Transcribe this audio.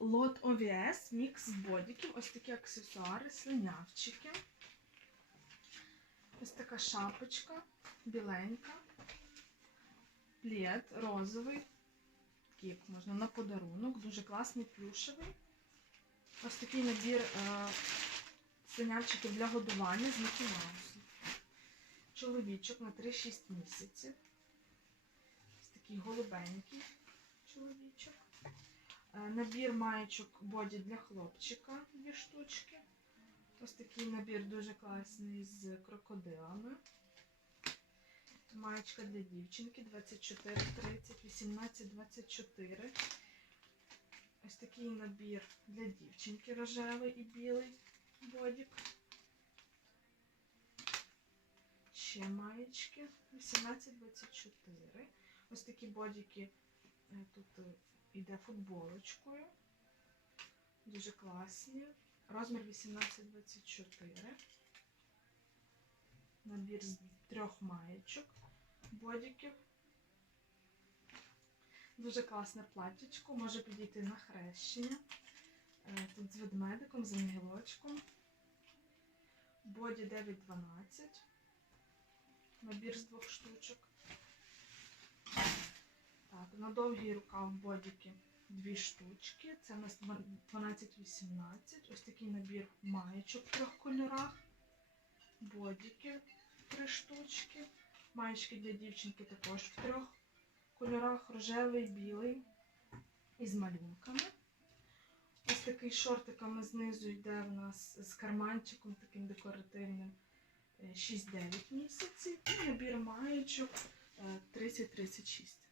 Лот ОВС, мікс бодіків, ось такі аксесуари, слинявчики. Ось така шапочка, біленька, плед розовий, такий як можна на подарунок, дуже класний плюшевий. Ось такий набір е, слинявчиків для годування з Маусом. Чоловічок на 3-6 місяців. Ось такий голубенький чоловічок. Е, Набір маєчок боді для хлопчика, дві штучки. Ось такий набір дуже класний з крокодилами. Маєчка для дівчинки 24, 30, 18, 24. Ось такий набір для дівчинки рожевий і білий бодік. Ще маєчки 18-24. Ось такі бодіки е, тут іде футболочкою. Дуже класні. Розмір 18-24. Набір з трьох маєчок, бодіків. Дуже класне платтячко, може підійти на хрещення. Е, Тут з ведмедиком, з ангелочком. Боді 9-12. Набір з двох штучок. На довгий рукав бодіки дві штучки. Це у нас 12-18. Ось такий набір маєчок в трьох кольорах. Бодіки три штучки. Маєчки для дівчинки також в трьох кольорах: рожевий, білий і з малюнками. Ось такий шортиками знизу йде в нас з карманчиком таким декоративним е, 6-9 місяців. І набір маєчок е, 30-36.